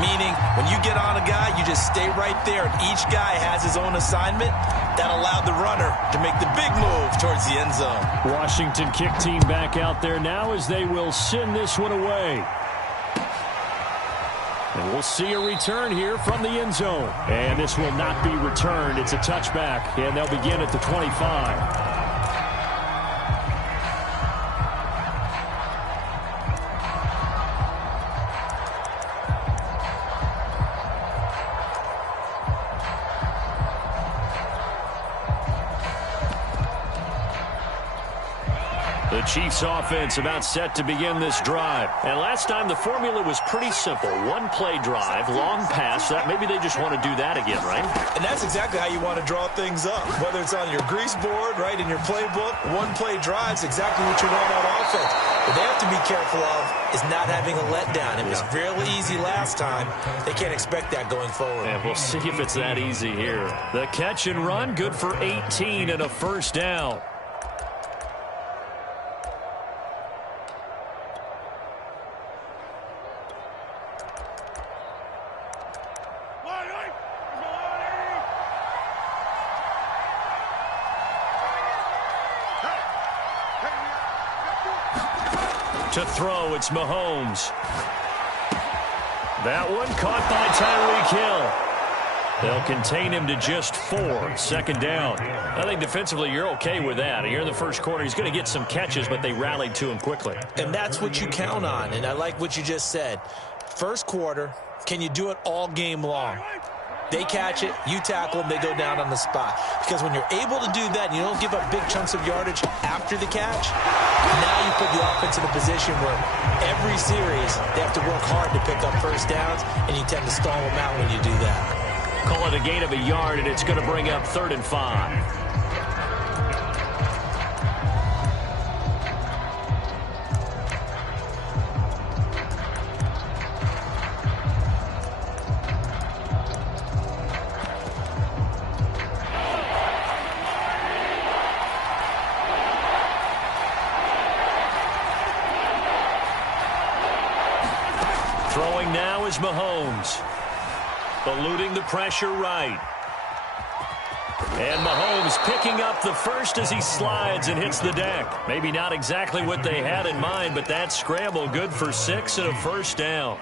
Meaning, when you get on a guy, you just stay right there, and each guy has his own assignment. That allowed the runner to make the big move towards the end zone. Washington kick team back out there now as they will send this one away. And we'll see a return here from the end zone. And this will not be returned. It's a touchback, and they'll begin at the 25. The Chiefs offense about set to begin this drive. And last time the formula was pretty simple. One play drive, long pass. Maybe they just want to do that again, right? And that's exactly how you want to draw things up. Whether it's on your grease board, right, in your playbook, one play drive is exactly what you want on offense. What they have to be careful of is not having a letdown. It was really easy last time. They can't expect that going forward. And we'll see if it's that easy here. The catch and run, good for 18 and a first down. To throw, it's Mahomes. That one caught by Tyreek Hill. They'll contain him to just 4. Second down. I think defensively you're okay with that. Here in the first quarter, he's going to get some catches, but they rallied to him quickly. And that's what you count on, and I like what you just said. First quarter, can you do it all game long? They catch it, you tackle them, they go down on the spot. Because when you're able to do that, and you don't give up big chunks of yardage after the catch, now you put the offense in a position where every series they have to work hard to pick up first downs, and you tend to stall them out when you do that. Call it a gain of a yard, and it's going to bring up 3rd and 5. Throwing now is Mahomes. Eluding the pressure right. And Mahomes picking up the first as he slides and hits the deck. Maybe not exactly what they had in mind, but that scramble good for 6 and a first down.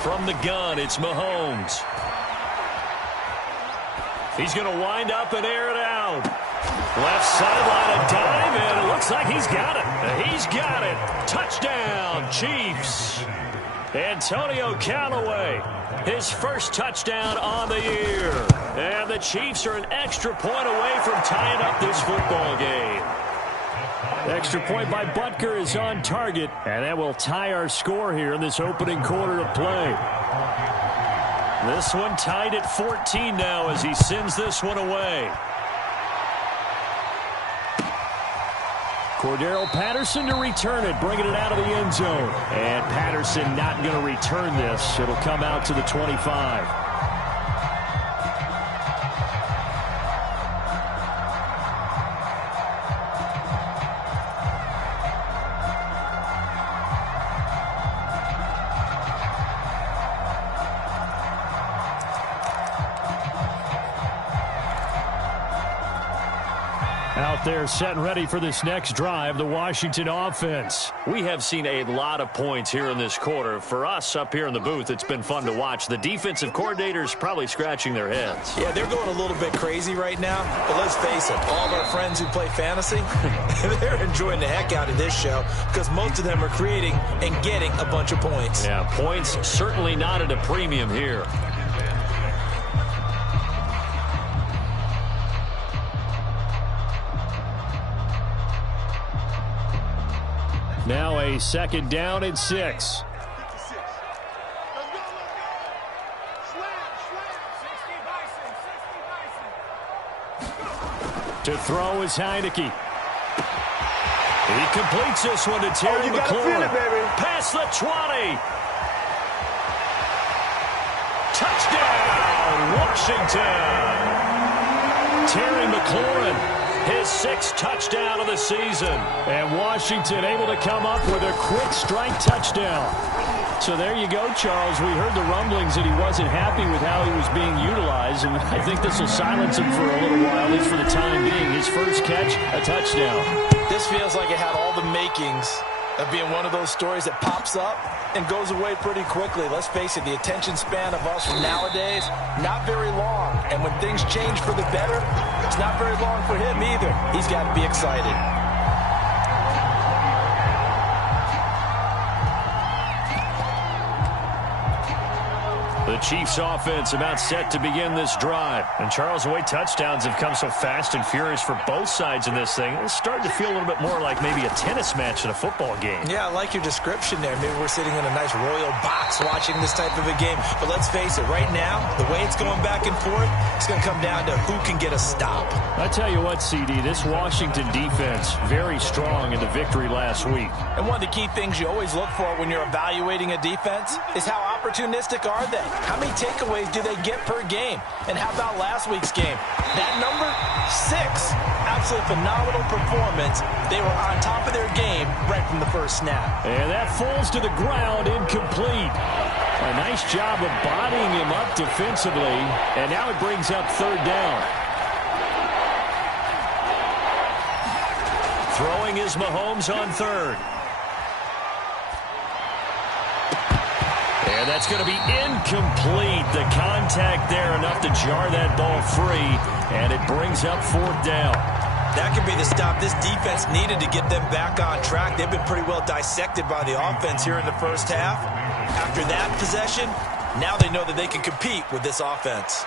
From the gun, it's Mahomes. He's going to wind up and air it out. Left sideline, a dive, and it looks like he's got it. He's got it. Touchdown, Chiefs. Antonio Callaway, his first touchdown on the year. And the Chiefs are an extra point away from tying up this football game. Extra point by Butker is on target, and that will tie our score here in this opening quarter of play. This one tied at 14 now as he sends this one away. Cordero Patterson to return it, bringing it out of the end zone. And Patterson not going to return this. It'll come out to the 25. Out there set and ready for this next drive, the Washington offense. We have seen a lot of points here in this quarter. For us up here in the booth, it's been fun to watch. The defensive coordinators probably scratching their heads. Yeah, they're going a little bit crazy right now. But let's face it, all of our friends who play fantasy, they're enjoying the heck out of this show because most of them are creating and getting a bunch of points. Yeah, points certainly not at a premium here. Now a second down and 6. To throw is Heineke. He completes this one to Terry McLaurin. Past the 20. Touchdown, Washington. Terry McLaurin, his 6th touchdown of the season. And Washington able to come up with a quick strike touchdown. So there you go, Charles. We heard the rumblings that he wasn't happy with how he was being utilized, and I think this will silence him for a little while, at least for the time being. His first catch, a touchdown. This feels like it had all the makings of being one of those stories that pops up and goes away pretty quickly. Let's face it, the attention span of us from nowadays, not very long. And when things change for the better, it's not very long for him either. He's got to be excited. The Chiefs offense about set to begin this drive. And Charles, the way touchdowns have come so fast and furious for both sides in this thing, it's starting to feel a little bit more like maybe a tennis match in a football game. Yeah, I like your description there. Maybe we're sitting in a nice royal box watching this type of a game. But let's face it, right now, the way it's going back and forth, it's going to come down to who can get a stop. I tell you what, CD, this Washington defense, very strong in the victory last week. And one of the key things you always look for when you're evaluating a defense is how opportunistic are they? How many takeaways do they get per game? And how about last week's game? That number, 6. Absolutely phenomenal performance. They were on top of their game right from the first snap. And that falls to the ground, incomplete. A nice job of bodying him up defensively. And now it brings up 3rd down. Throwing is Mahomes on 3rd. And that's going to be incomplete. The contact there enough to jar that ball free. And it brings up 4th down. That could be the stop this defense needed to get them back on track. They've been pretty well dissected by the offense here in the first half. After that possession, now they know that they can compete with this offense.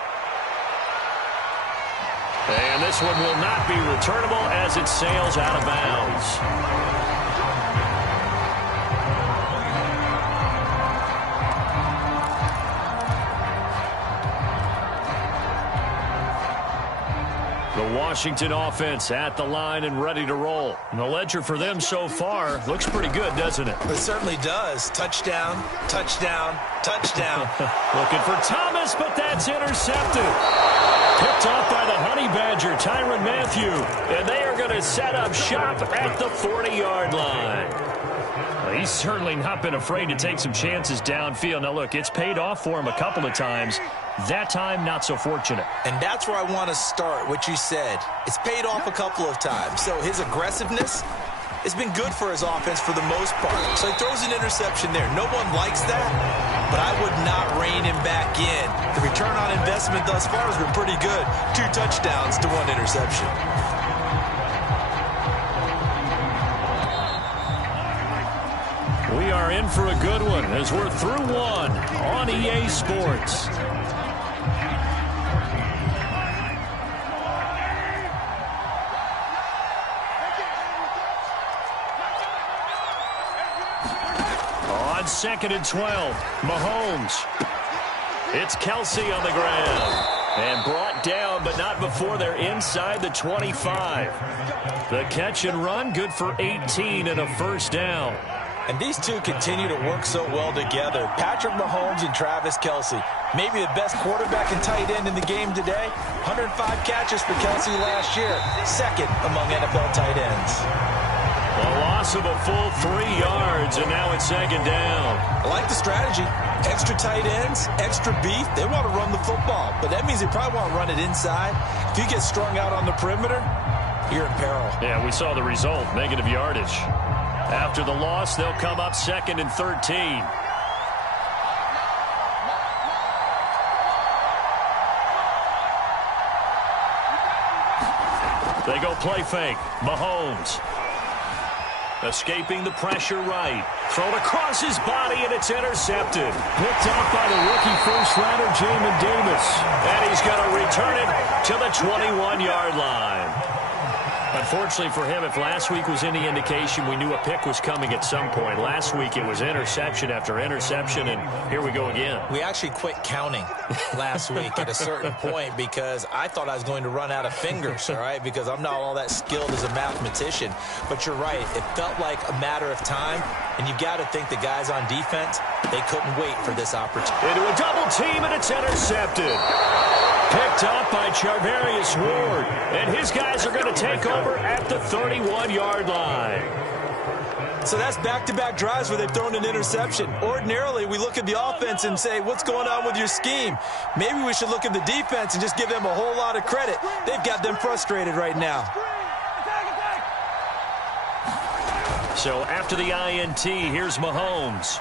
And this one will not be returnable as it sails out of bounds. The Washington offense at the line and ready to roll. And the ledger for them so far looks pretty good, doesn't it? It certainly does. Touchdown, touchdown, touchdown. Looking for Thomas, but that's intercepted. Picked off by the Honey Badger, Tyrann Mathieu. And they are going to set up shop at the 40-yard line. Well, he's certainly not been afraid to take some chances downfield. Now, look, it's paid off for him a couple of times. That time, not so fortunate. And that's where I want to start, what you said. It's paid off a couple of times. So his aggressiveness has been good for his offense for the most part. So he throws an interception there. No one likes that, but I would not rein him back in. The return on investment thus far has been pretty good. 2 touchdowns to 1 interception. We are in for a good one as we're through 1 on EA Sports. On 2nd and 12, Mahomes. It's Kelsey on the ground. And brought down, but not before they're inside the 25. The catch and run, good for 18 and a 1st down. And these two continue to work so well together. Patrick Mahomes and Travis Kelsey. Maybe the best quarterback and tight end in the game today. 105 catches for Kelsey last year. 2nd among NFL tight ends. A loss of a full 3 yards, and now it's 2nd down. I like the strategy. Extra tight ends, extra beef. They want to run the football, but that means they probably want to run it inside. If you get strung out on the perimeter, you're in peril. Yeah, we saw the result, negative yardage. After the loss, they'll come up 2nd and 13. They go play fake. Mahomes. Escaping the pressure right. Thrown across his body, and it's intercepted. Picked off by the rookie first-rounder, Jamin Davis. And he's going to return it to the 21-yard line. Unfortunately for him, if last week was any indication, we knew a pick was coming at some point. Last week it was interception after interception, and here we go again. We actually quit counting last week at a certain point because I thought I was going to run out of fingers, all right, because I'm not all that skilled as a mathematician. But you're right. It felt like a matter of time, and you got to think the guys on defense, they couldn't wait for this opportunity. Into a double team, and it's intercepted. Picked up by Charvarius Ward. And his guys are going to take over at the 31-yard line. So that's back-to-back drives where they've thrown an interception. Ordinarily, we look at the offense and say, what's going on with your scheme? Maybe we should look at the defense and just give them a whole lot of credit. They've got them frustrated right now. So after the INT, here's Mahomes.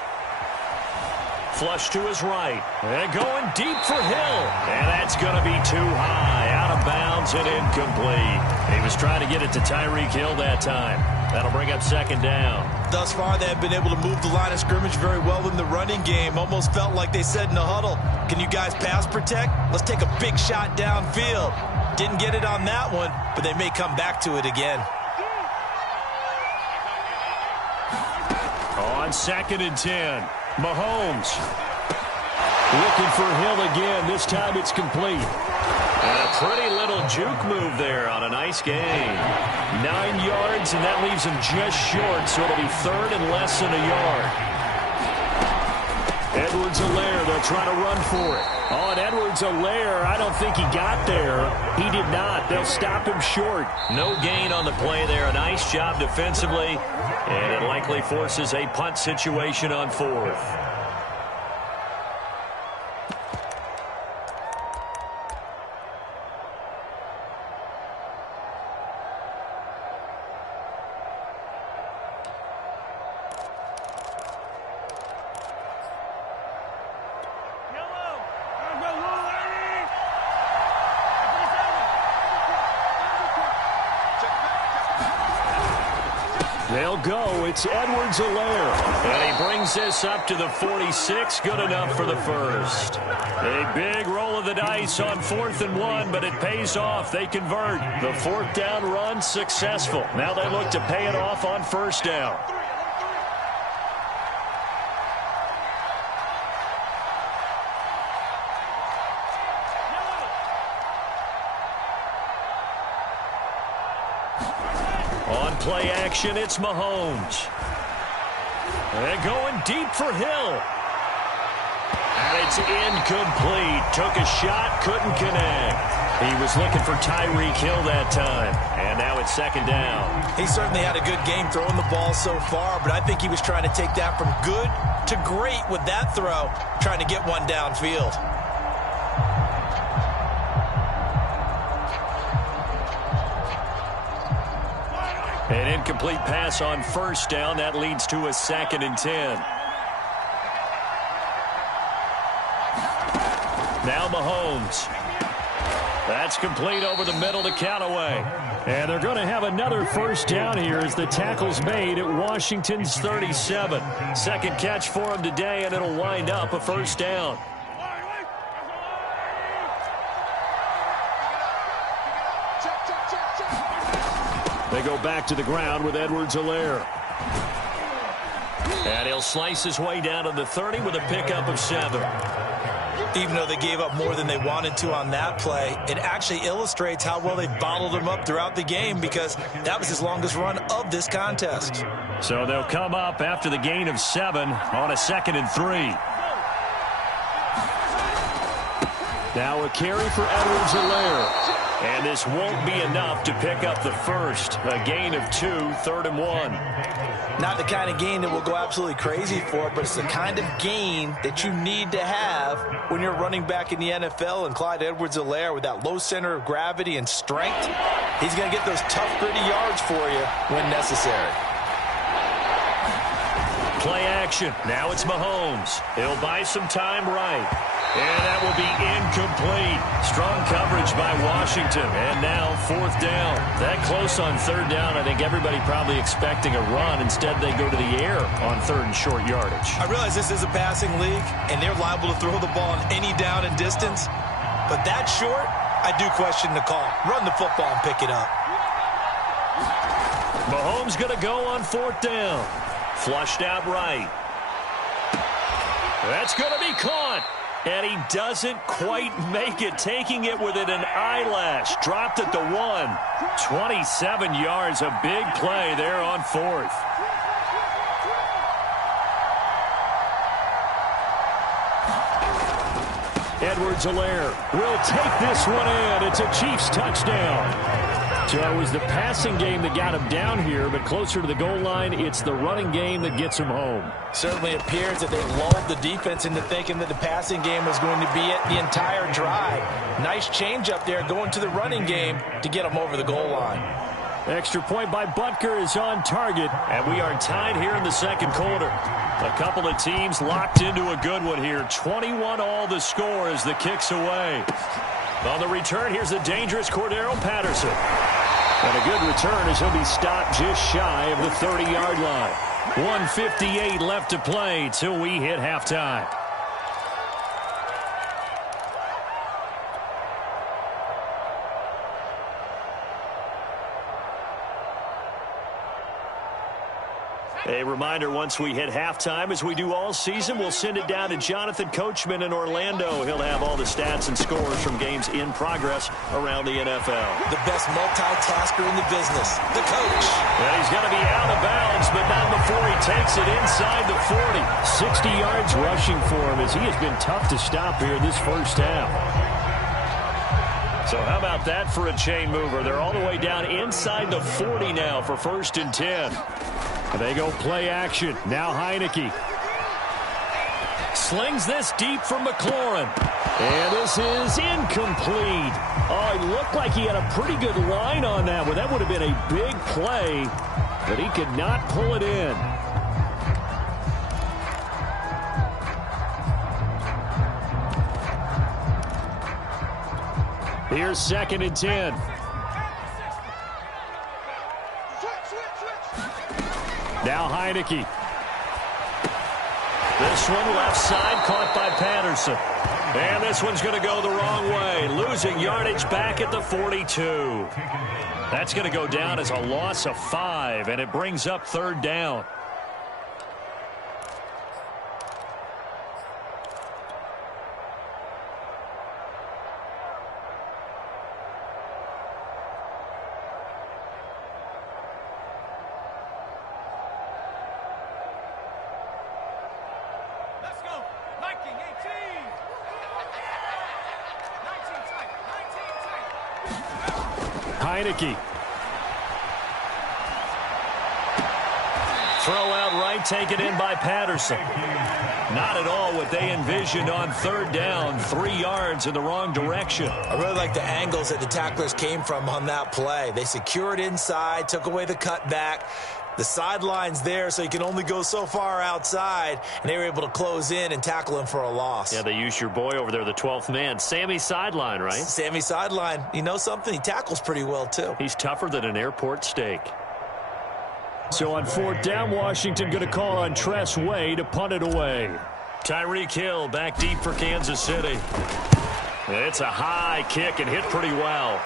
Flush to his right. And going deep for Hill. And that's going to be too high. Out of bounds and incomplete. He was trying to get it to Tyreek Hill that time. That'll bring up second down. Thus far, they have been able to move the line of scrimmage very well in the running game. Almost felt like they said in the huddle, can you guys pass protect? Let's take a big shot downfield. Didn't get it on that one, but they may come back to it again. On 2nd and 10, Mahomes. Looking for Hill again. This time it's complete. And a pretty little juke move there on a nice gain. 9 yards, and that leaves him just short, so it'll be third and less than a yard. Edwards-Helaire, they'll try to run for it. Oh, and Edwards-Helaire, I don't think he got there. He did not. They'll stop him short. No gain on the play there. A nice job defensively, and it likely forces a punt situation on 4th. They'll go. It's Edwards-Helaire. And he brings this up to the 46. Good enough for the first. A big roll of the dice on 4th and 1, but it pays off. They convert. The 4th down run successful. Now they look to pay it off on 1st down. On play action, it's Mahomes. And going deep for Hill. And it's incomplete. Took a shot, couldn't connect. He was looking for Tyreek Hill that time. And now it's 2nd down. He certainly had a good game throwing the ball so far, but I think he was trying to take that from good to great with that throw, trying to get one downfield. An incomplete pass on 1st down. That leads to a 2nd and 10. Now Mahomes. That's complete over the middle to Callaway. And they're going to have another 1st down here as the tackle's made at Washington's 37. Second catch for him today, and it'll wind up a 1st down. They go back to the ground with Edwards-Helaire. And he'll slice his way down to the 30 with a pickup of 7. Even though they gave up more than they wanted to on that play, it actually illustrates how well they bottled him up throughout the game, because that was his longest run of this contest. So they'll come up after the gain of 7 on a 2nd and 3. Now a carry for Edwards-Helaire. And this won't be enough to pick up the first. A gain of 2, 3rd and 1. Not the kind of gain that we'll go absolutely crazy for, but it's the kind of gain that you need to have when you're running back in the NFL. And Clyde Edwards-Helaire, with that low center of gravity and strength, he's going to get those tough, gritty yards for you when necessary. Play action. Now it's Mahomes. He'll buy some time right. And that will be incomplete. Strong coverage by Washington. And now 4th down. That close on 3rd down, I think everybody probably expecting a run. Instead, they go to the air on 3rd and short yardage. I realize this is a passing league, and they're liable to throw the ball on any down and distance. But that short, I do question the call. Run the football and pick it up. Mahomes going to go on 4th down. Flushed out right. That's going to be caught. And he doesn't quite make it, taking it within an eyelash. Dropped at the 1. 27 yards, a big play there on 4th. And Edwards-Helaire will take this one in. It's a Chiefs touchdown. So it was the passing game that got him down here, but closer to the goal line, it's the running game that gets him home. Certainly appears that they lulled the defense into thinking that the passing game was going to be it the entire drive. Nice change up there going to the running game to get him over the goal line. Extra point by Butker is on target, and we are tied here in the second quarter. A couple of teams locked into a good one here. 21 all the score as the kick's away. On the return, here's the dangerous Cordero Patterson. And a good return as he'll be stopped just shy of the 30-yard line. 1:58 left to play till we hit halftime. A reminder, once we hit halftime, as we do all season, we'll send it down to Jonathan Coachman in Orlando. He'll have all the stats and scores from games in progress around the NFL. The best multitasker in the business, the coach. And he's going to be out of bounds, but not before he takes it inside the 40. 60 yards rushing for him as he has been tough to stop here this first half. So how about that for a chain mover? They're all the way down inside the 40 now for 1st and 10. They go play action. Now Heineke. Slings this deep from McLaurin. And this is incomplete. Oh, it looked like he had a pretty good line on that one. That would have been a big play, but he could not pull it in. Here's 2nd and 10. Now Heineke. This one left side caught by Patterson. And this one's going to go the wrong way. Losing yardage back at the 42. That's going to go down as a loss of 5, and it brings up 3rd down. Heineke. Throw out right, taken in by Patterson. Not at all what they envisioned on 3rd down. 3 yards in the wrong direction. I really like the angles that the tacklers came from on that play. They secured inside, took away the cutback. The sideline's there, so you can only go so far outside, and they were able to close in and tackle him for a loss. Yeah, they used your boy over there, the 12th man. Sammy Sideline, right? Sammy Sideline. You know something? He tackles pretty well, too. He's tougher than an airport steak. So on 4th down, Washington going to call on Tress Way to punt it away. Tyreek Hill back deep for Kansas City. It's a high kick and hit pretty well.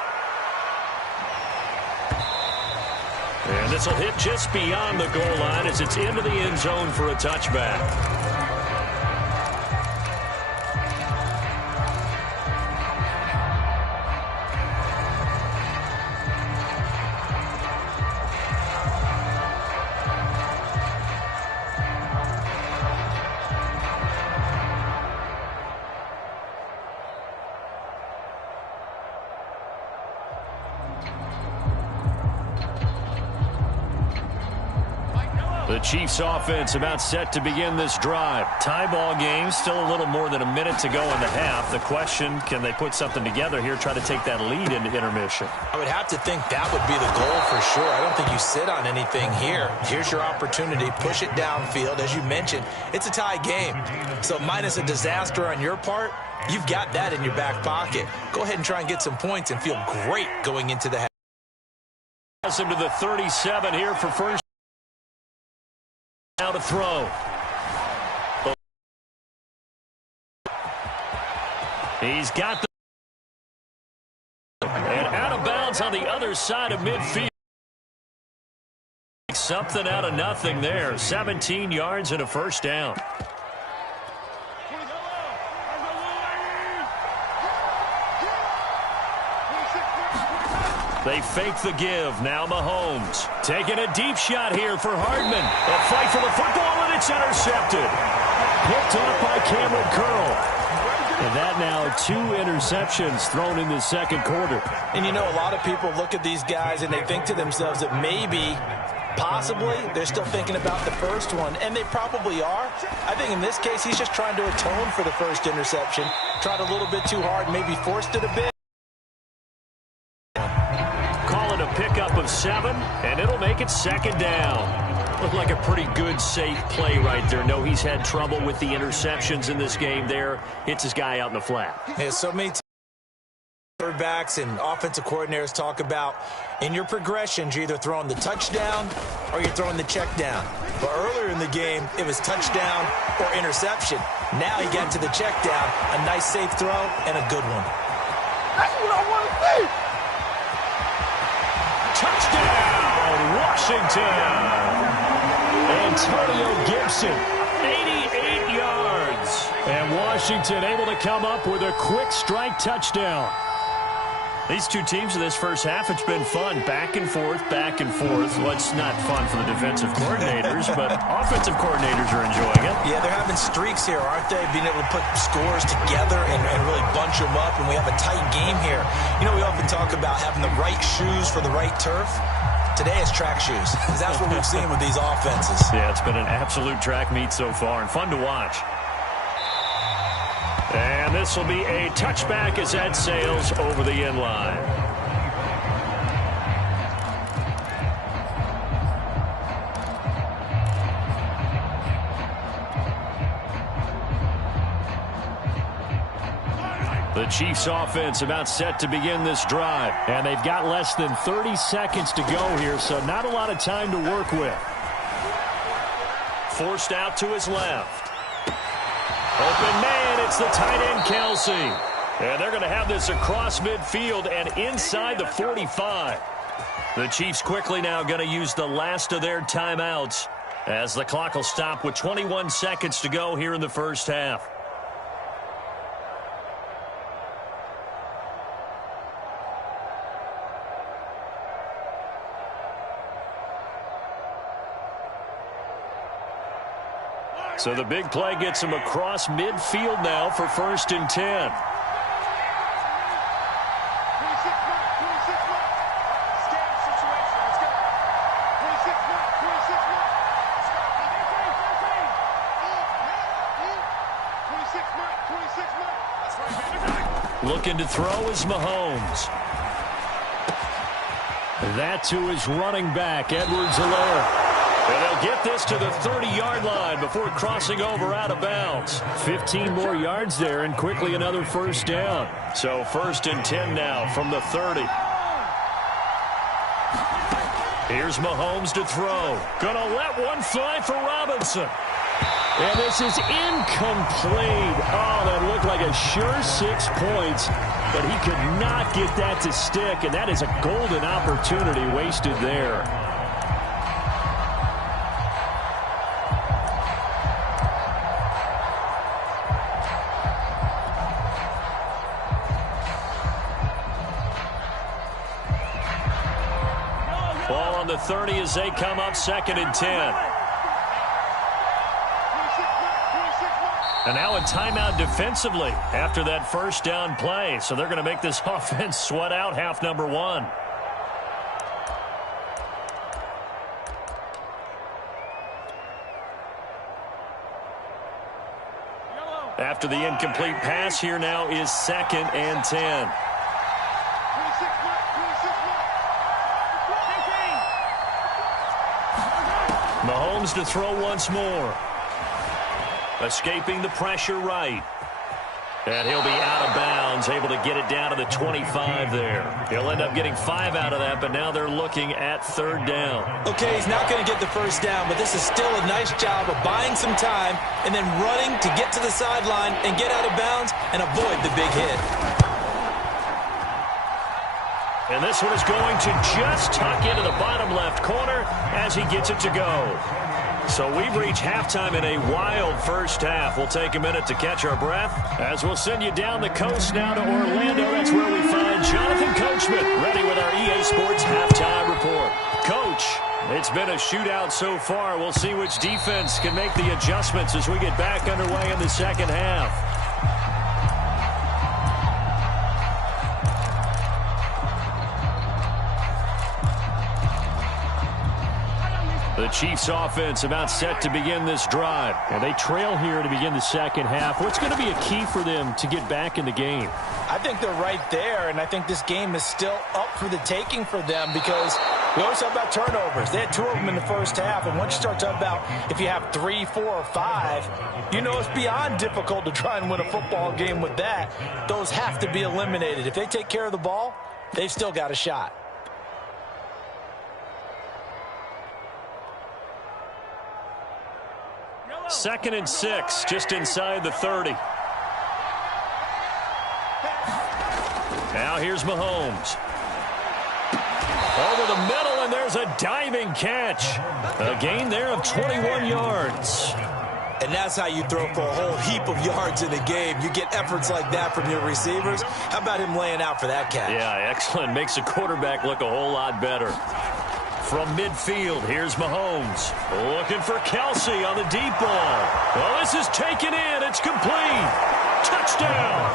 And this will hit just beyond the goal line as it's into the end zone for a touchback. The Chiefs offense about set to begin this drive. Tie ball game, still a little more than a minute to go in the half. The question, can they put something together here, try to take that lead into intermission? I would have to think that would be the goal for sure. I don't think you sit on anything here. Here's your opportunity. Push it downfield. As you mentioned, it's a tie game. So minus a disaster on your part, you've got that in your back pocket. Go ahead and try and get some points and feel great going into the half. Pass him to the 37 here for first. Now to throw. He's got the and out of bounds on the other side of midfield. Something out of nothing there. 17 yards and a first down. They fake the give. Now Mahomes. Taking a deep shot here for Hardman. A fight for the football, and it's intercepted. Picked off by Cameron Curl. And that now 2 interceptions thrown in the second quarter. And you know, a lot of people look at these guys and they think to themselves that maybe, possibly, they're still thinking about the first one, and they probably are. I think in this case, he's just trying to atone for the first interception. Tried a little bit too hard, maybe forced it a bit. Call it a pickup of 7, and it'll make it second down. Looked like a pretty good, safe play right there. No, he's had trouble with the interceptions in this game there. Hits his guy out in the flat. Yeah, so many quarterbacks and offensive coordinators talk about in your progressions, you're either throwing the touchdown or you're throwing the check down. But earlier in the game, it was touchdown or interception. Now he got to the check down, a nice safe throw, and a good one. That's what I want to see. Touchdown, Washington. Antonio Gibson, 88 yards. And Washington able to come up with a quick strike touchdown. These two teams in this first half, it's been fun. Back and forth, back and forth. Well, it's not fun for the defensive coordinators, but offensive coordinators are enjoying it. Yeah, they're having streaks here, aren't they? Being able to put scores together and really bunch them up, and we have a tight game here. You know, we often talk about having the right shoes for the right turf. Today it's track shoes. That's what we've seen with these offenses. Yeah, it's been an absolute track meet so far and fun to watch. And this will be a touchback as that sails over the end line. The Chiefs offense about set to begin this drive. And they've got less than 30 seconds to go here, so not a lot of time to work with. Forced out to his left. Open man, it's the tight end, Kelsey. And they're going to have this across midfield and inside the 45. The Chiefs quickly now going to use the last of their timeouts as the clock will stop with 21 seconds to go here in the first half. So the big play gets him across midfield now for 1st and 10. Looking to throw is Mahomes. That to his running back, Edwards-Helaire. And they'll get this to the 30-yard line before crossing over out of bounds. 15 more yards there and quickly another first down. So 1st and 10 now from the 30. Here's Mahomes to throw. Gonna let one fly for Robinson. And this is incomplete. Oh, that looked like a sure 6 points. But he could not get that to stick. And that is a golden opportunity wasted there. Ball on the 30 as they come up 2nd and 10. And now a timeout defensively after that first down play. So they're going to make this offense sweat out half number 1. After the incomplete pass, here now is 2nd and 10. Mahomes to throw once more. Escaping the pressure right. And he'll be out of bounds, able to get it down to the 25 there. He'll end up getting 5 out of that, but now they're looking at 3rd down. Okay, he's not going to get the first down, but this is still a nice job of buying some time and then running to get to the sideline and get out of bounds and avoid the big hit. And this one is going to just tuck into the bottom left corner as he gets it to go. So we've reached halftime in a wild first half. We'll take a minute to catch our breath as we'll send you down the coast now to Orlando. That's where we find Jonathan Coachman ready with our EA Sports halftime report. Coach, it's been a shootout so far. We'll see which defense can make the adjustments as we get back underway in the second half. The Chiefs offense about set to begin this drive. And they trail here to begin the second half. What's going to be a key for them to get back in the game? I think they're right there, and I think this game is still up for the taking for them because we always talk about turnovers. They had 2 of them in the first half, and once you start talking about if you have 3, 4, or 5, you know it's beyond difficult to try and win a football game with that. Those have to be eliminated. If they take care of the ball, they've still got a shot. Second and 6, just inside the 30. Now here's Mahomes. Over the middle, and there's a diving catch. A gain there of 21 yards. And that's how you throw for a whole heap of yards in a game. You get efforts like that from your receivers. How about him laying out for that catch? Yeah, excellent. Makes the quarterback look a whole lot better. From midfield, here's Mahomes. Looking for Kelsey on the deep ball. Well, this is taken in. It's complete. Touchdown.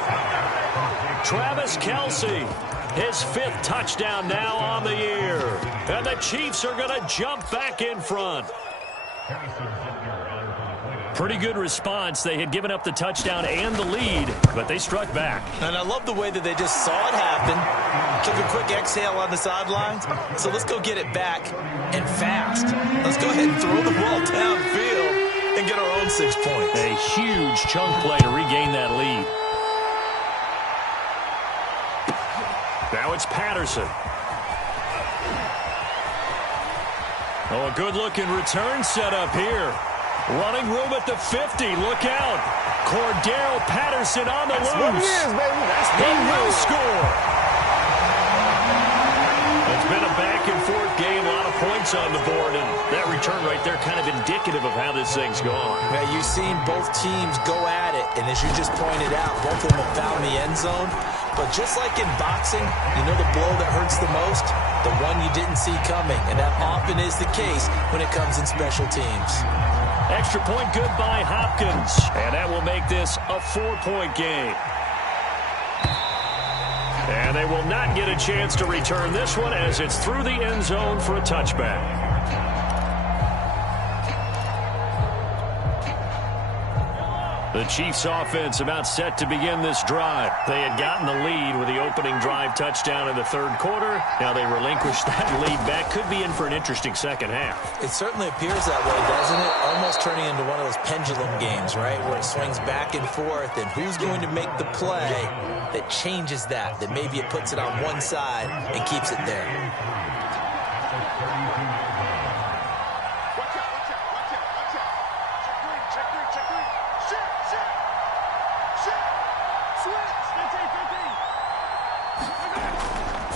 Travis Kelsey, his 5th touchdown now on the year. And the Chiefs are going to jump back in front. Pretty good response. They had given up the touchdown and the lead, but they struck back. And I love the way that they just saw it happen, took a quick exhale on the sidelines. So let's go get it back and fast. Let's go ahead and throw the ball downfield and get our own 6 points. A huge chunk play to regain that lead. Now it's Patterson. Oh, a good-looking return set up here. Running room at the 50. Look out. Cordero Patterson on the loose. That's what he is, baby. That's what He he will is. score. It's been a back-and-forth game. A lot of points on the board. And that return right there kind of indicative of how this thing's gone. Yeah, you've seen both teams go at it. And as you just pointed out, both of them have found the end zone. But just like in boxing, you know the blow that hurts the most? The one you didn't see coming. And that often is the case when it comes in special teams. Extra point good by Hopkins. And that will make this a 4-point game. And they will not get a chance to return this one as it's through the end zone for a touchback. The Chiefs offense about set to begin this drive. They had gotten the lead with the opening drive touchdown in the 3rd quarter. Now they relinquish that lead back. Could be in for an interesting second half. It certainly appears that way, doesn't it? Almost turning into one of those pendulum games, right? Where it swings back and forth, and who's going to make the play that changes that maybe it puts it on one side and keeps it there.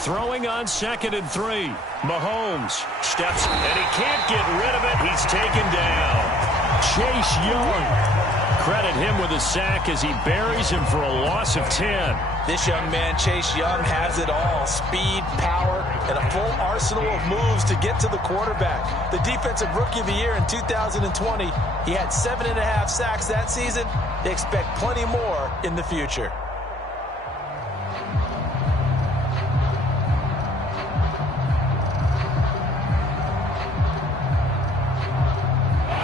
Throwing on 2nd and 3. Mahomes steps, and he can't get rid of it. He's taken down. Chase Young. Credit him with a sack as he buries him for a loss of 10. This young man, Chase Young, has it all. Speed, power, and a full arsenal of moves to get to the quarterback. The Defensive Rookie of the Year in 2020. He had 7.5 sacks that season. They expect plenty more in the future.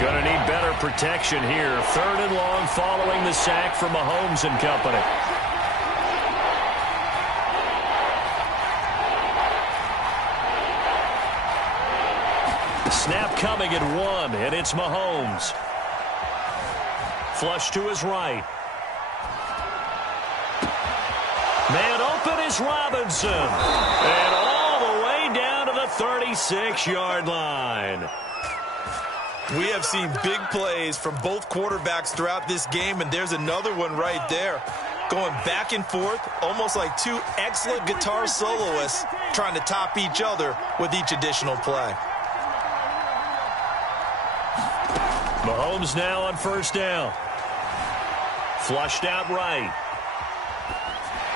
Going to need better protection here. 3rd and long following the sack from Mahomes and company. Snap coming at 1, and it's Mahomes. Flush to his right. Man open is Robinson. And all the way down to the 36-yard line. We have seen big plays from both quarterbacks throughout this game, and there's another one right there. Going back and forth, almost like 2 excellent guitar soloists trying to top each other with each additional play. Mahomes now on 1st down. Flushed out right.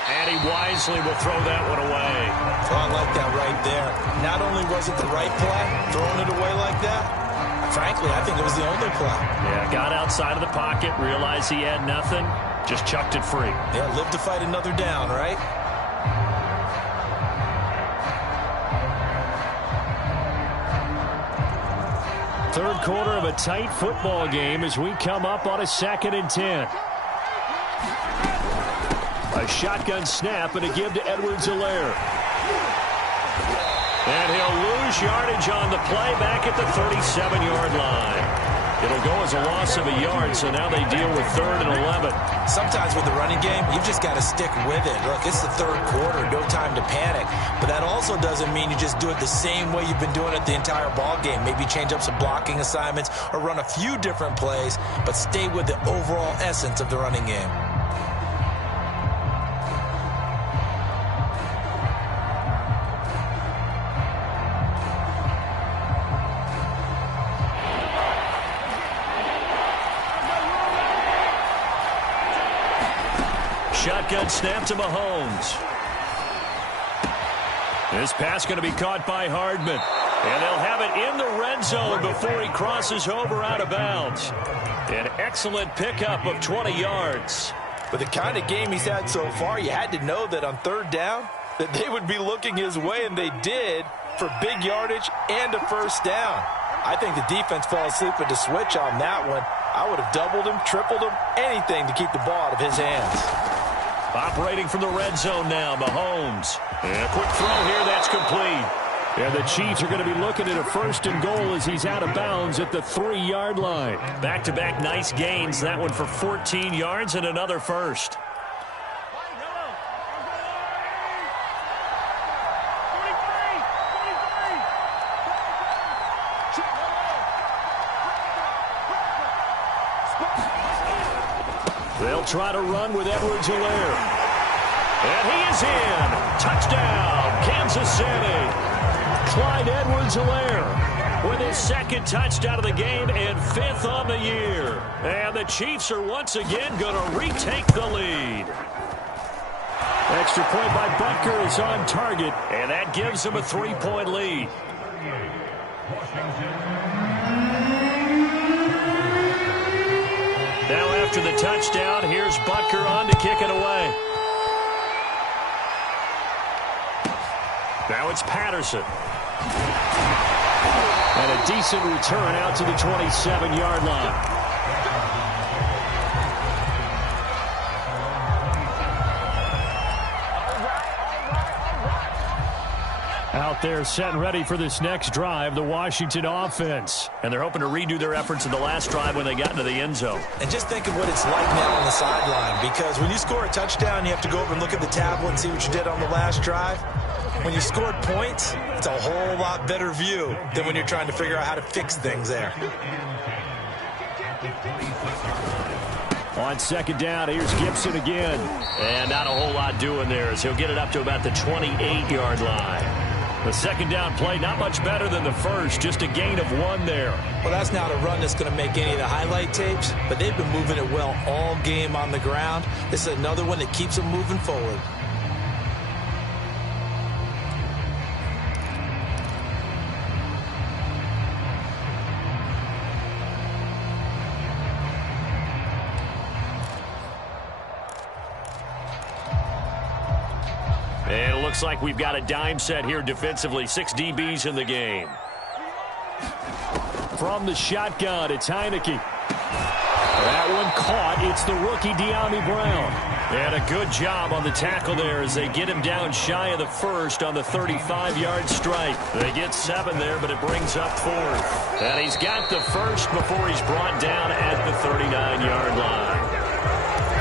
And he wisely will throw that one away. Oh, I like that right there. Not only was it the right play, throwing it away like that, frankly, I think it was the only play. Yeah, got outside of the pocket, realized he had nothing, just chucked it free. Yeah, live to fight another down, right? Third quarter of a tight football game as we come up on a 2nd and 10. A shotgun snap and a give to Edwards-Helaire. And he'll lose yardage on the play back at the 37-yard line. It'll go as a loss of a yard, so now they deal with 3rd and 11. Sometimes with the running game, you've just got to stick with it. Look, it's the 3rd quarter, no time to panic. But that also doesn't mean you just do it the same way you've been doing it the entire ball game. Maybe change up some blocking assignments or run a few different plays, but stay with the overall essence of the running game. Shotgun snap to Mahomes. This pass going to be caught by Hardman. And they'll have it in the red zone before he crosses over out of bounds. An excellent pickup of 20 yards. With the kind of game he's had so far, you had to know that on 3rd down, that they would be looking his way, and they did, for big yardage and a 1st down. I think the defense fell asleep with the switch on that one. I would have doubled him, tripled him, anything to keep the ball out of his hands. Operating from the red zone now, Mahomes. And a quick throw here, that's complete. And the Chiefs are going to be looking at a 1st and goal as he's out of bounds at the 3-yard line. Back-to-back nice gains. That one for 14 yards and another 1st. They'll try to run with Edwards-Helaire. And he is in. Touchdown, Kansas City. Clyde Edwards-Helaire with his 2nd touchdown of the game and 5th on the year. And the Chiefs are once again going to retake the lead. Extra point by Butker is on target. And that gives them a 3-point lead. Now after the touchdown, here's Butker on to kick it away. Now it's Patterson. And a decent return out to the 27-yard line. Out there set and ready for this next drive, the Washington offense. And they're hoping to redo their efforts in the last drive when they got into the end zone. And just think of what it's like now on the sideline, because when you score a touchdown, you have to go over and look at the tablet and see what you did on the last drive. When you scored points, it's a whole lot better view than when you're trying to figure out how to fix things there. On 2nd down, here's Gibson again. And not a whole lot doing there as he'll get it up to about the 28-yard line. The 2nd down play, not much better than the 1st, just a gain of 1 there. Well, that's not a run that's going to make any of the highlight tapes, but they've been moving it well all game on the ground. This is another one that keeps them moving forward. And it looks like we've got a dime set here defensively. 6 DBs in the game. From the shotgun, it's Heineke. That one caught. It's the rookie De'Ami Brown. And a good job on the tackle there as they get him down shy of the 1st on the 35-yard strike. They get 7 there, but it brings up 4th. And he's got the 1st before he's brought down at the 39-yard line.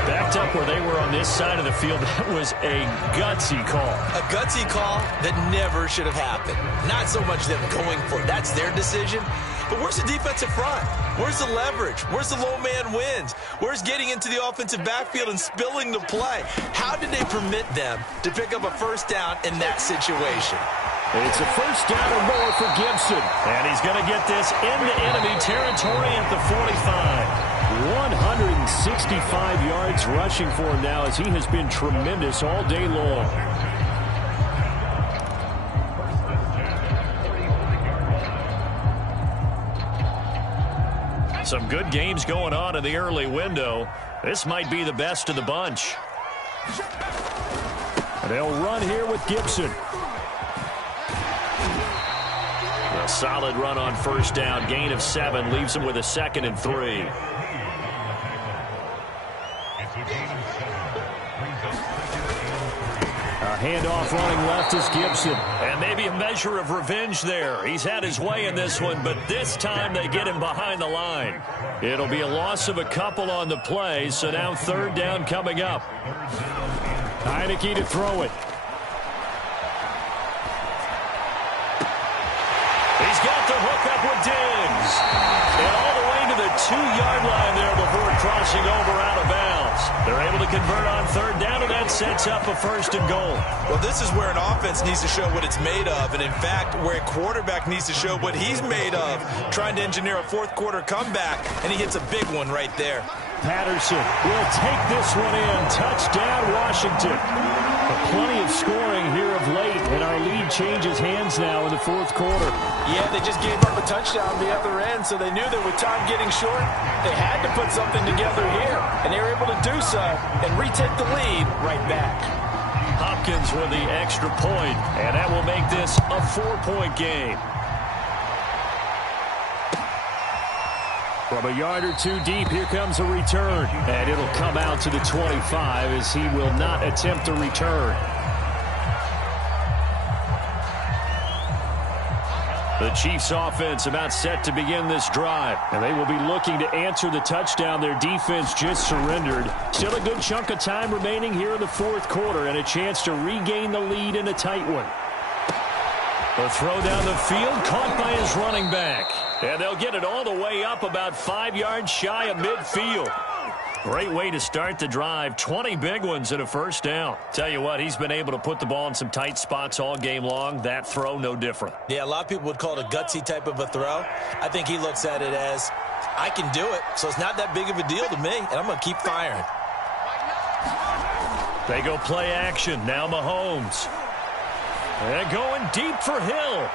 Backed up where they were on this side of the field. That was a gutsy call. A gutsy call that never should have happened. Not so much them going for it. That's their decision. But where's the defensive front? Where's the leverage? Where's the low man wins? Where's getting into the offensive backfield and spilling the play? How did they permit them to pick up a 1st down in that situation? It's a 1st down or more for Gibson. And he's going to get this into enemy territory at the 45. 165 yards rushing for him now as he has been tremendous all day long. Some good games going on in the early window. This might be the best of the bunch. They'll run here with Gibson. The A solid run on first down. Gain of 7 leaves him with a 2nd and 3. A handoff running left is Gibson. And maybe a measure of revenge there. He's had his way in this one, but this time they get him behind the line. It'll be a loss of a couple on the play, so now 3rd down coming up. Heineke to throw it. He's got the hook up with Diggs. And all the way to the 2-yard line there before crossing over out of bounds. They're able to convert on 3rd down, and that sets up a 1st and goal. Well, this is where an offense needs to show what it's made of. And, in fact, where a quarterback needs to show what he's made of. Trying to engineer a 4th-quarter comeback, and he hits a big one right there. Patterson will take this one in. Touchdown, Washington. Plenty of scoring here of late, and our lead changes hands now in the 4th quarter. Yeah, they just gave up a touchdown the other end, so they knew that with time getting short, they had to put something together here, and they were able to do so and retake the lead right back. Hopkins with the extra point, and that will make this a 4-point game. From a yard or 2 deep, here comes a return. And it'll come out to the 25 as he will not attempt a return. The Chiefs offense about set to begin this drive. And they will be looking to answer the touchdown their defense just surrendered. Still a good chunk of time remaining here in the 4th quarter and a chance to regain the lead in a tight one. The throw down the field caught by his running back. And they'll get it all the way up about 5 yards shy of midfield. Great way to start the drive. 20 big ones and a 1st down. Tell you what, he's been able to put the ball in some tight spots all game long. That throw, no different. Yeah, a lot of people would call it a gutsy type of a throw. I think he looks at it as, I can do it, so it's not that big of a deal to me, and I'm going to keep firing. They go play action. Now Mahomes. And going deep for Hill.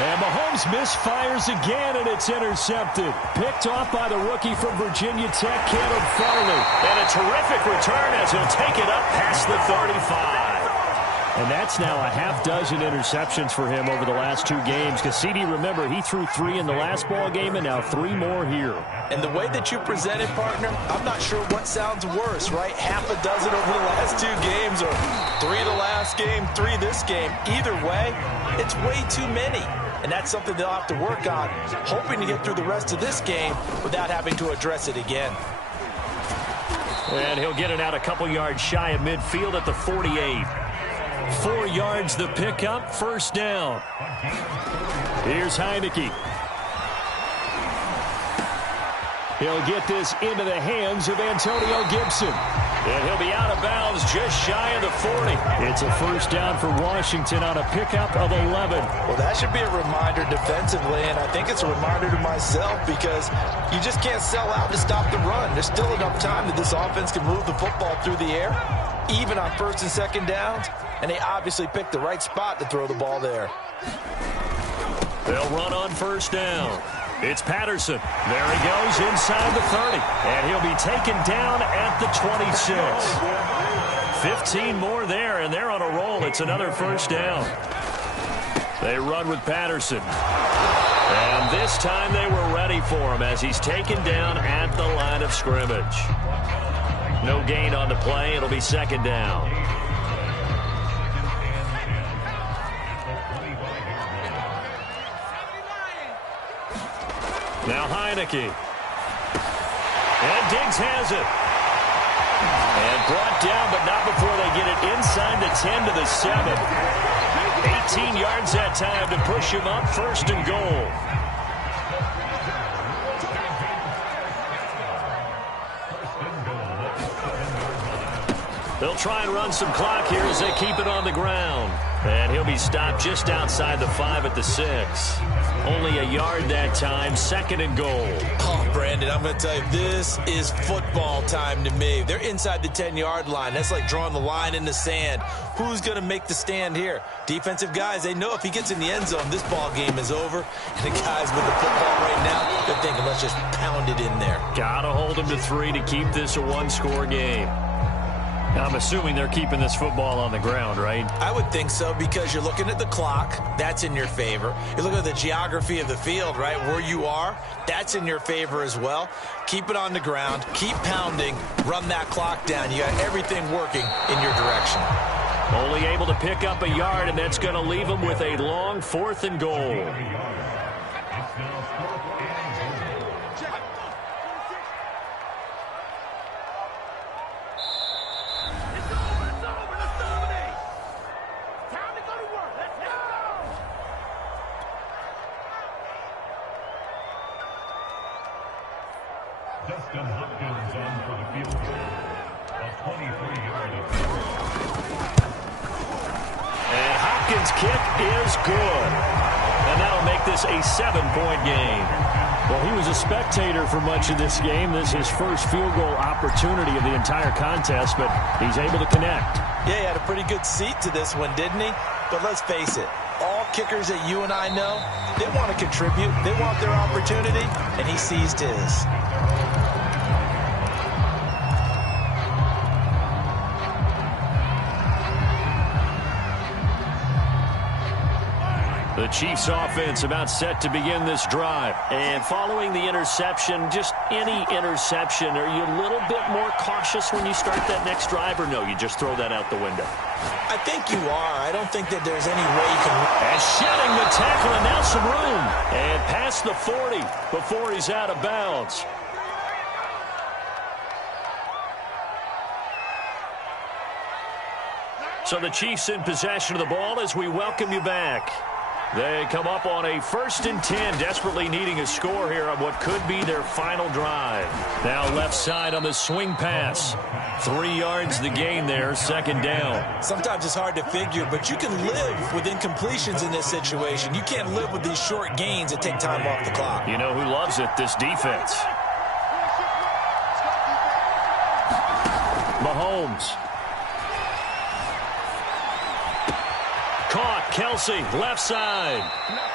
And Mahomes misfires again, and it's intercepted. Picked off by the rookie from Virginia Tech, Caleb Farley. And a terrific return as he'll take it up past the 35. And that's now a half dozen interceptions for him over the last 2 games. Cassidy, remember, he threw 3 in the last ball game and now 3 more here. And the way that you presented, partner, I'm not sure what sounds worse, right? Half a dozen over the last 2 games or 3 the last game, 3 this game. Either way, it's way too many. And that's something they'll have to work on, hoping to get through the rest of this game without having to address it again. And he'll get it out a couple yards shy of midfield at the 48. 4 yards the pickup, 1st down. Here's Heineke. He'll get this into the hands of Antonio Gibson. And he'll be out of bounds just shy of the 40. It's a 1st down for Washington on a pickup of 11. Well, that should be a reminder defensively, and I think it's a reminder to myself because you just can't sell out to stop the run. There's still enough time that this offense can move the football through the air, even on 1st and 2nd downs, and they obviously picked the right spot to throw the ball there. They'll run on 1st down. It's Patterson. There he goes inside the 30. And he'll be taken down at the 26. 15 more there, and they're on a roll. It's another 1st down. They run with Patterson. And this time they were ready for him as he's taken down at the line of scrimmage. No gain on the play. It'll be 2nd down. Now Heineke. And Diggs has it. And brought down, but not before they get it inside the 10 to the 7. 18 yards that time to push him up, 1st and goal. They'll try and run some clock here as they keep it on the ground. And he'll be stopped just outside the 5 at the 6. Only a yard that time, 2nd and goal. Oh, Brandon, I'm going to tell you, this is football time to me. They're inside the 10-yard line. That's like drawing the line in the sand. Who's going to make the stand here? Defensive guys, they know if he gets in the end zone, this ball game is over. And the guys with the football right now, they're thinking, let's just pound it in there. Got to hold him to 3 to keep this a 1-score game. I'm assuming they're keeping this football on the ground, right? I would think so, because you're looking at the clock. That's in your favor. You're looking at the geography of the field, right? Where you are, that's in your favor as well. Keep it on the ground. Keep pounding. Run that clock down. You got everything working in your direction. Only able to pick up a yard, and that's going to leave them with a long 4th and goal. And Hopkins' kick is good. And that'll make this a 7-point game. Well, he was a spectator for much of this game. This is his first field goal opportunity of the entire contest, but he's able to connect. Yeah, he had a pretty good seat to this one, didn't he? But let's face it, all kickers that you and I know, they want to contribute. They want their opportunity, and he seized his. The Chiefs offense about set to begin this drive. And following the interception, just any interception, are you a little bit more cautious when you start that next drive, or no, you just throw that out the window? I think you are. I don't think that there's any way you can... And shedding the tackle, and now some room. And past the 40 before he's out of bounds. So the Chiefs in possession of the ball as we welcome you back. They come up on a 1st and 10, desperately needing a score here on what could be their final drive. Now left side on the swing pass. 3 yards the gain there, 2nd down. Sometimes it's hard to figure, but you can live with incompletions in this situation. You can't live with these short gains that take time off the clock. You know who loves it? This defense. Mahomes. Caught, Kelsey, left side.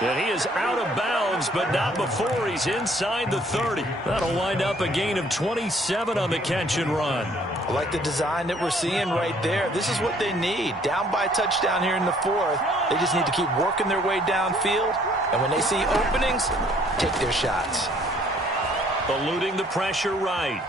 And he is out of bounds, but not before he's inside the 30. That'll wind up a gain of 27 on the catch and run. I like the design that we're seeing right there. This is what they need. Down by a touchdown here in the 4th. They just need to keep working their way downfield. And when they see openings, take their shots. Eluding the pressure right.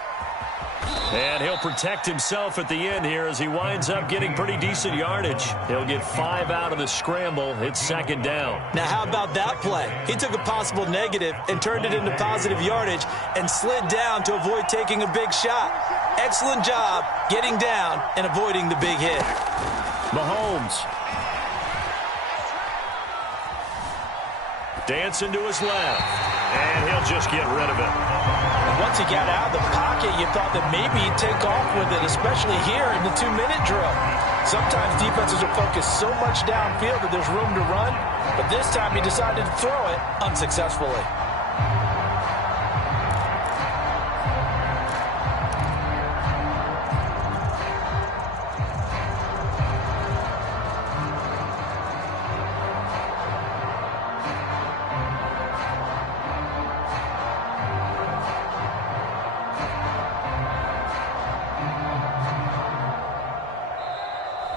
And he'll protect himself at the end here as he winds up getting pretty decent yardage. He'll get 5 out of the scramble. It's 2nd down. Now, how about that play? He took a possible negative and turned it into positive yardage and slid down to avoid taking a big shot. Excellent job getting down and avoiding the big hit. Mahomes. Dancing to his left. And he'll just get rid of it. Once he got out of the pocket, you thought that maybe he'd take off with it, especially here in the 2-minute drill. Sometimes defenses are focused so much downfield that there's room to run, but this time he decided to throw it unsuccessfully.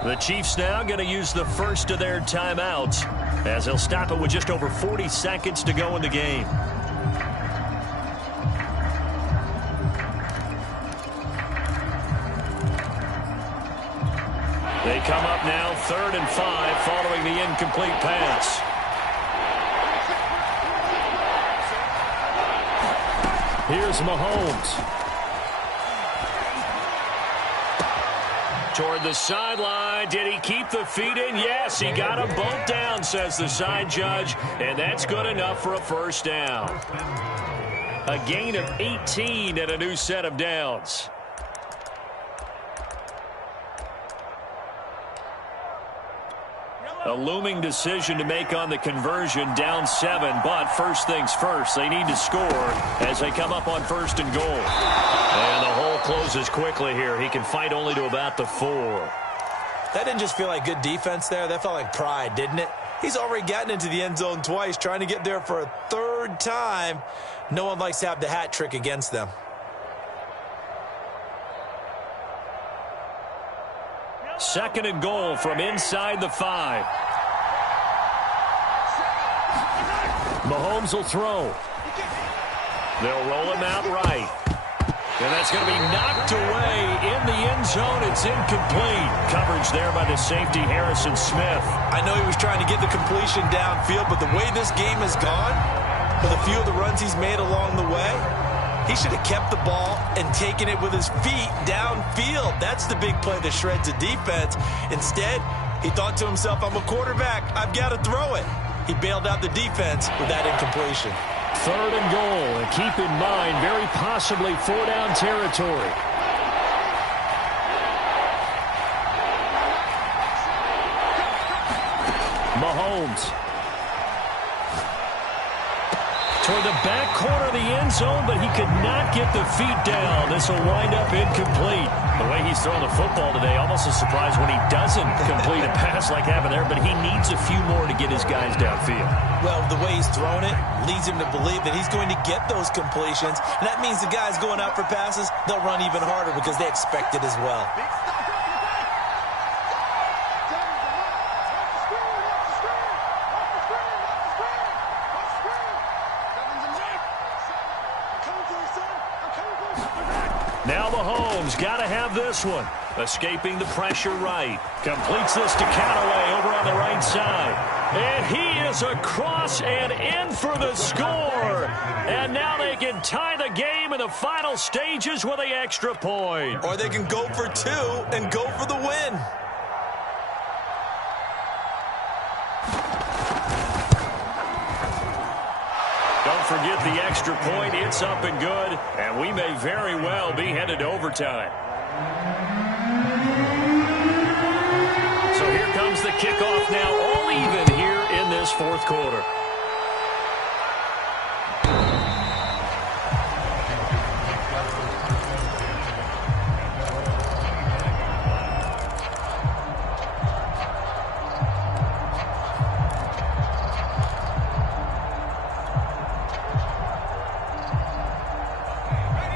The Chiefs now going to use the first of their timeouts as they'll stop it with just over 40 seconds to go in the game. They come up now 3rd and 5 following the incomplete pass. Here's Mahomes. Toward the sideline. Did he keep the feet in? Yes, he got them both down, says the side judge, and that's good enough for a 1st down. A gain of 18 and a new set of downs. A looming decision to make on the conversion, down 7, but first things first, they need to score as they come up on 1st and goal. And the hole closes quickly here. He can fight only to about the 4. That didn't just feel like good defense there. That felt like pride, didn't it? He's already gotten into the end zone twice, trying to get there for a 3rd time. No one likes to have the hat trick against them. 2nd and goal from inside the 5. Mahomes will throw. They'll roll him out right. And that's going to be knocked away in the end zone. It's incomplete. Coverage there by the safety, Harrison Smith. I know he was trying to get the completion downfield, but the way this game has gone, with a few of the runs he's made along the way, he should have kept the ball and taken it with his feet downfield. That's the big play that shreds the defense. Instead, he thought to himself, I'm a quarterback. I've got to throw it. He bailed out the defense with that incompletion. 3rd and goal, and keep in mind, very possibly 4-down territory. Mahomes. Toward the back corner of the end zone, but he could not get the feet down. This will wind up incomplete. The way he's throwing the football today, almost a surprise when he doesn't complete a pass like happened there, but he needs a few more to get his guys downfield. Well, the way he's thrown it leads him to believe that he's going to get those completions, and that means the guys going out for passes, they'll run even harder because they expect it as well. Now Mahomes got to have this one. Escaping the pressure right. Completes this to Callaway over on the right side. And he is across and in for the score. And now they can tie the game in the final stages with the extra point. Or they can go for 2 and go for the win. Don't forget the extra point. It's up and good. And we may very well be headed to overtime. So here comes the kickoff now, all even here in this 4th quarter.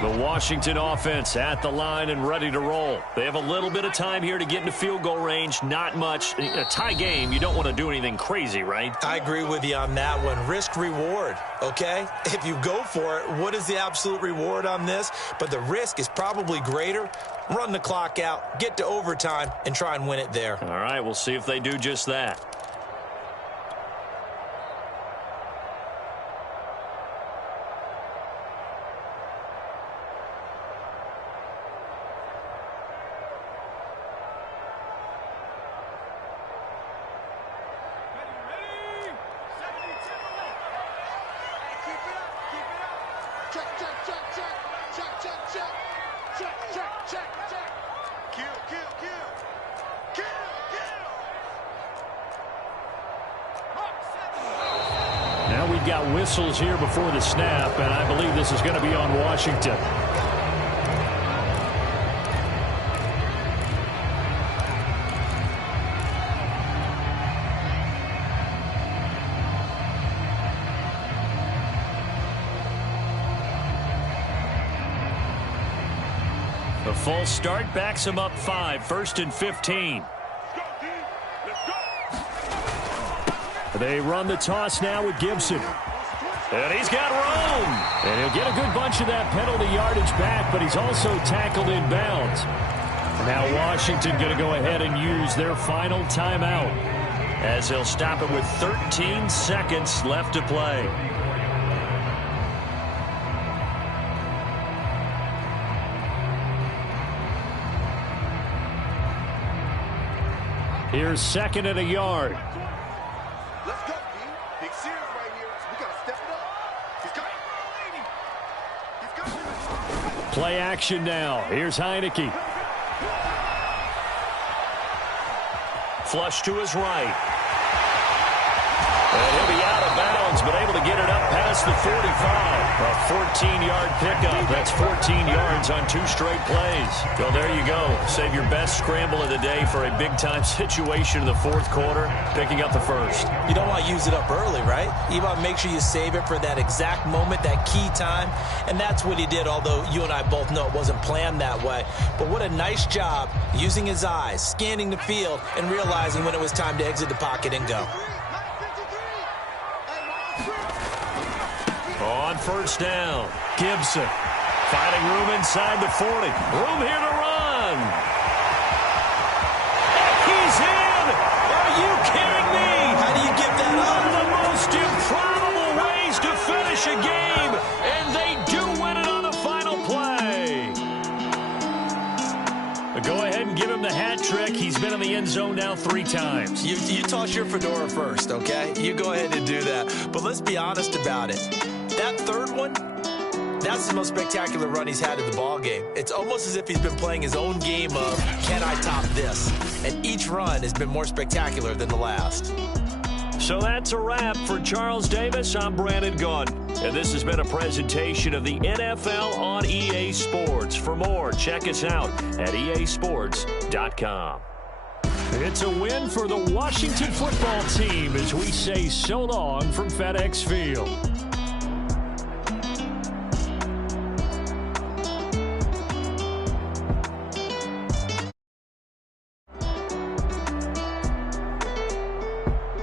The Washington offense at the line and ready to roll. They have a little bit of time here to get into field goal range. Not much. In a tie game, you don't want to do anything crazy, right? I agree with you on that one. Risk reward, okay? If you go for it, what is the absolute reward on this? But the risk is probably greater. Run the clock out, get to overtime, and try and win it there. All right, we'll see if they do just that. Now we've got whistles here before the snap, and I believe this is going to be on Washington. The full start backs him up 5, 1st and 15. They run the toss now with Gibson. And he's got room. And he'll get a good bunch of that penalty yardage back, but he's also tackled in bounds. Now Washington going to go ahead and use their final timeout, as they'll stop it with 13 seconds left to play. Here's 2nd and a yard. Let's go, D. Big series right here. We got to step it up. He's got it. Play action now. Here's Heineke. Flush to his right. And he'll be out of bounds, but able to get it up past past the 45. A 14-yard pickup. That's 14 yards on 2 straight plays. Well, there you go. Save your best scramble of the day for a big-time situation in the fourth quarter, picking up the first. You don't want to use it up early, right? You want to make sure you save it for that exact moment, that key time. And that's what he did, although you and I both know it wasn't planned that way. But what a nice job using his eyes, scanning the field, and realizing when it was time to exit the pocket and go. On first down, Gibson finding room inside the 40. Room here to run. He's in! Are you kidding me? How do you give that up? One of the most improbable ways to finish a game, and they do win it on the final play. Go ahead and give him the hat trick. He's been in the end zone now 3 times. You toss your fedora first, okay? You go ahead and do that. But let's be honest about it. That third one, that's the most spectacular run he's had in the ball game. It's almost as if he's been playing his own game of, can I top this? And each run has been more spectacular than the last. So that's a wrap for Charles Davis. I'm Brandon Gaudin. And this has been a presentation of the NFL on EA Sports. For more, check us out at easports.com. It's a win for the Washington football team as we say so long from FedEx Field.